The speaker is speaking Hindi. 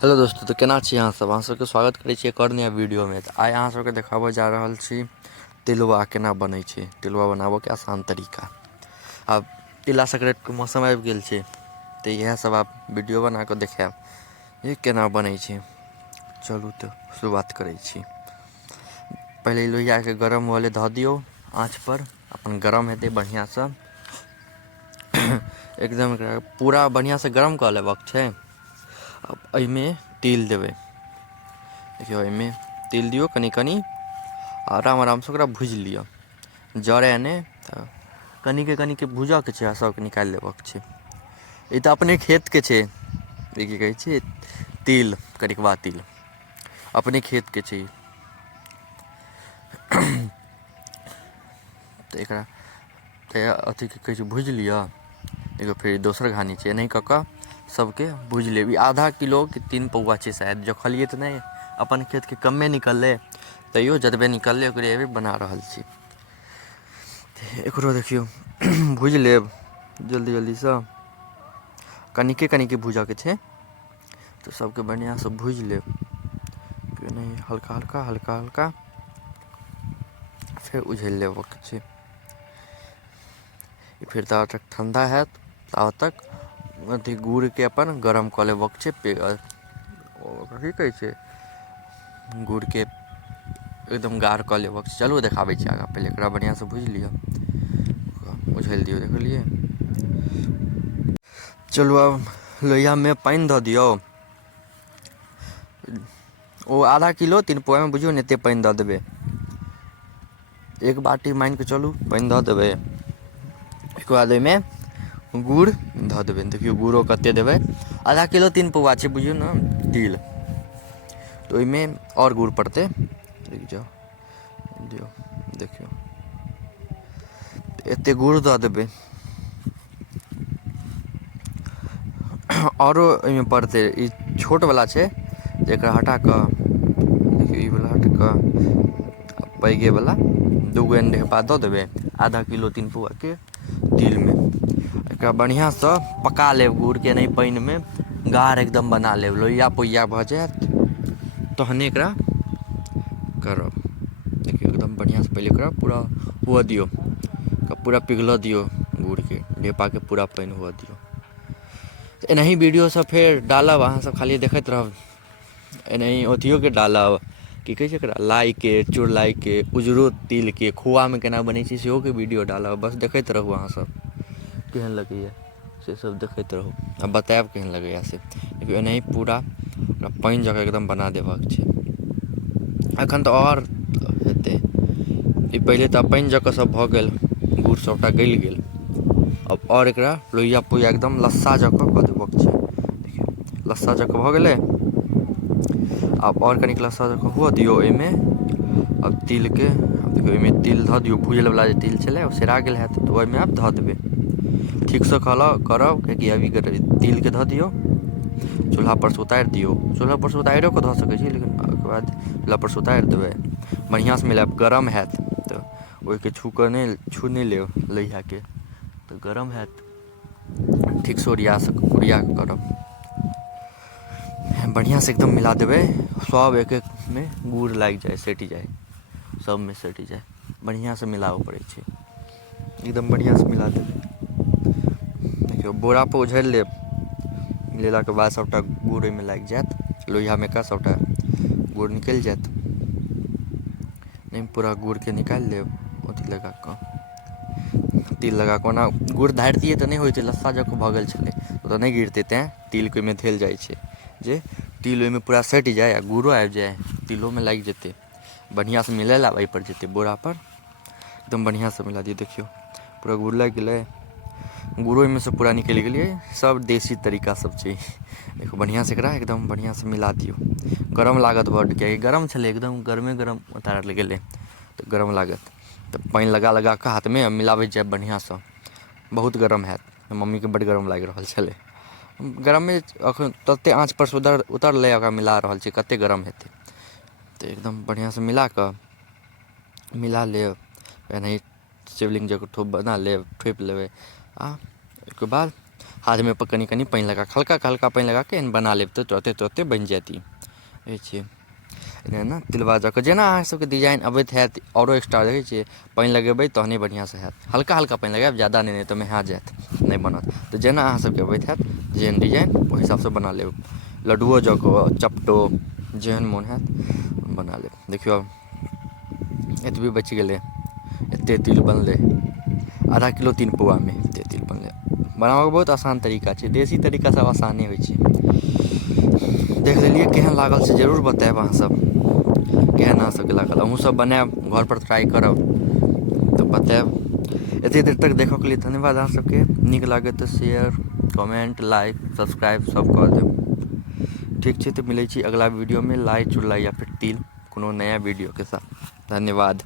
हेलो दोस्तों, तो केना छी अहाँ सब? अहाँ सबके स्वागत करै छी एक और नया वीडियो में। तो आइ अहाँ सबके देखाबऽ जा रहल छी तिलवा केना बनै छै, तिलवा बनाबऽ के आसान तरीका। अब तिला संक्रांति के मौसम आबि गेल छै, तो इएह सब आप वीडियो बना कऽ देखायब ये केना बनै छै। चलू तऽ शुरुआत करै छी। पहिले लोहिया के गरम हुअ ले धऽ दियौ आँच पर, अपन गरम हेतै बढ़िआँसँ। एकदम एकरा पूरा बढ़िआँसँ गरम कऽ लेबाक छै। अब एहिमे तिल देबै, देखियौ एहिमे तिल दियौ कनि कनि, आराम आरामसँ ओकरा भूजि लिअ, जरय नहि। तऽ कनिके भूजऽके छै आ सबके निकालि लेबऽके छै। ई तऽ अपने खेतके छै, ई की कहै छै तिल, करिकबा तिल अपने खेतके छै। तऽ एकरा तऽ अथी की कहै छै भूजि लिअ। एगो फेर दोसर घानी छै, एनाहि कऽ कऽ सबके भूजि लेब। ई आधा किलो कि 3 पौआ छै शायद, जोखलियै तऽ नहि, अपन खेतके कमे निकललै, तैयो जतबे निकललै ओकरे अभी बना रहल छी। एकरो देखियौ भूजि लेब जल्दी जल्दीसँ, कनिके भूजऽके छै। तऽ सबके बढ़िआँसँ भूजि लेब, हल्का हल्का फेर उझलि लेबऽके छै। फेर ताबत तक ठण्डा हैत, ताबत तक अथी गुड़के अपन गरम कऽ लेबऽके छै। की कहै छै गुड़के एकदम गाढ़ कऽ लेबऽके छै। चलू देखाबै छी आगाँ, पहिले एकरा बढ़िआँसँ भूजि लिअ, उझलि दियौ, देखलियै। चलू आब लोहियामे पानि दऽ दियौ। ओ आधा किलो 3 पौआमे बुझियौ ने एतेक पानि दऽ देबै। 1 बाटी मानिकऽ चलू पानि दऽ देबै। ओहिके बाद ओहिमे गुड़ धऽ देबै, देखियौ गुड़ो कतेक देबै। आधा किलो 3 पौआ छै बुझियौ ने तिल, तऽ ओहिमे आओर गुड़ पड़तै। रुकि जाउ, देखियौ एतेक गुड़ दऽ देबै। आओरो ओहिमे पड़तै, ई छोटवला छै तऽ एकरा हटा कऽ देखियौ, ई वला हटा कऽ पैघेवला 2 गो एन ढेपा दऽ देबै आधा किलो 3 पौआके तिलमे। एकरा बढ़िआँसँ पका लेब गुड़के, एनाहि पानिमे गाढ़ एकदम बना लेब, लोइआ पोइआ भऽ जायत तहने एकरा करब। देखियौ एकदम बढ़िआँसँ पहिले एकरा पूरा हुअ दियौ, पूरा पिघलऽ दियौ गुड़के, ढेपाके पूरा पानि हुअ दियौ। एनाही वीडियोसब फेर डालब, अहाँसब खाली देखैत रहब। एनाही अथियोके डालब, की कहै छै एकरा लाइके, चुड़लाइके, उजरो तिलके खोआमे केना बनै छै सेहोके वीडियो डालब। बस देखैत रहू अहाँसब, केहन लगैए से सब देखैत रहू आ बतायब केहन लगैए से। देखियौ एनाही पूरा पानि जकाँ एकदम बना देबाक छै। एखन तऽ आओर हेतै, ई पहिले तऽ पानि जकाँ सब भऽ गेल, गुड़ सबटा गलि गेल। अब आओर एकरा लोहिआ पोइआ एकदम लस्सा जकाँ कऽ देबऽके छै। देखियौ लस्सा जकाँ भऽ गेलै। आब आओर कनिक लस्सा जकाँ हुअ दियौ एहिमे। अब तिलके देखियौ ओहिमे तिल धऽ दियौ, भूजलवला जे तिल छलै ओ सेरा गेल हैत, तऽ ओहिमे आब धऽ देबै। ठीकसँ करब, किएकि अभी तिलके धऽ दियौ, चूल्हापरसँ उतारि दियौ। चूल्हापरसँ उतारिओ कऽ धऽ सकै छी, लेकिन ओहिके बाद चूल्हापरसँ उतारि देबै, बढ़िआँसँ मिलाएब। गरम हैत तऽ ओहिके छू नहि लेब लोहियाके, तऽ गरम हैत, ठीकसँ ओरिया कऽ करब। बढ़िआँसँ एकदम मिला देबै, सब एक एकमे गुड़ लागि जाए, सटि जाए, सबमे सटि जाए। बढ़िआँसँ मिलाबऽ पड़ै छै, एकदम बढ़िआँसँ मिला देबै। देखियौ बोरापर उझलि लेब, मिलेलाके बाद सबटा गुड़ ओहिमे लागि जाएत, लोहियामे का सबटा गुड़ निकलि जाएत। नहि पूरा गुड़के निकालि लेब अथी लगा कऽ, तिल लगा कऽ। ओना गुड़ ढारितिए तऽ नहि होइतै, लस्सा जकाँ भऽ गेल छलै, ओ तऽ नहि गिरतै, तेँ तिलके ओहिमे देल जाइ छै जे तिल ओहिमे पूरा सटि जाए आ गुड़ो आबि जाए, तिलोमे लागि जेतै। बढ़िआँसँ मिलाएल आब एहिपर जेतै बोरापर, एकदम बढ़िआँसँ मिला दिऔ। देखियौ पूरा गुड़ लागि गेलै, गुड़ो ओहिमेसँ पूरा निकलि गेलै। सब देसी तरीका सब छै। देखियौ बढ़िआँसँ एकरा एकदम बढ़िआँसँ मिला दिऔ। गरम लागत बड्ड, किएकि गरम छलै, एकदम गरमे गरम उतारल गेलै तऽ गरम लागत। तऽ पानि लगा कऽ हाथमे मिलाबैत जाएब बढ़िआँसँ, बहुत गरम हैत। मम्मीके बड्ड गरम लागि रहल छलै, गरमे एखन ततेक आँचपर उतरलै, ओकरा मिला रहल छै, कतेक गरम हेतै। तऽ एकदम बढ़िआँसँ मिला लेब, एनाही शिवलिङ्ग जकाँ बना लेब, ठोपि लेबै। आ ओहिके बाद हाथ में कनी कनी पानि लगा हल्का हल्का पानि लगा के बना लेब तऽ तुरते तुरते बनि जायत। ई छै ने तिलबा जकाँ जेना अहाँ सबके डिजाइन अबैत हैत आओरो एक्स्ट्रा देखै छियै पानि लगेबै तहने बढ़िआँसँ हैत। हल्का हल्का पानि लगायब ज़्यादा नहि तऽ मेहा जायत नहि बनत। तऽ जेना अहाँ सबके अबैत हैत जेहन डिजाइन ओहि हिसाबसँ बना लेब। लड्डुओ जकाँ चपटो जेहन मोन हैत बना लेब। देखियौ एतबे बचि गेलै, एतेक तिल बनलै, आधा किलो 3 पौआमे एतेक तिल बनलै। बनाबऽके बहुत आसान तरीका छै, देसी तरीका सब आसाने होइ छै। देख लेलियै केहन लागल से जरूर बतायब अहाँसब केहन अहाँ सबके लागल। अहूँसब बनायब घरपर ट्राइ करब तऽ बतायब। एतेक देर तक देखऽके लिए धन्यवाद अहाँ सबके। नीक लागत तऽ शेयर कमेंट लाइक सब्सक्राइब सब कऽ देब। ठीक छै तऽ मिलै छी अगला वीडियोमे लाइ चुड़लाइ या फिर तिल कोनो नया वीडियोके साथ। धन्यवाद।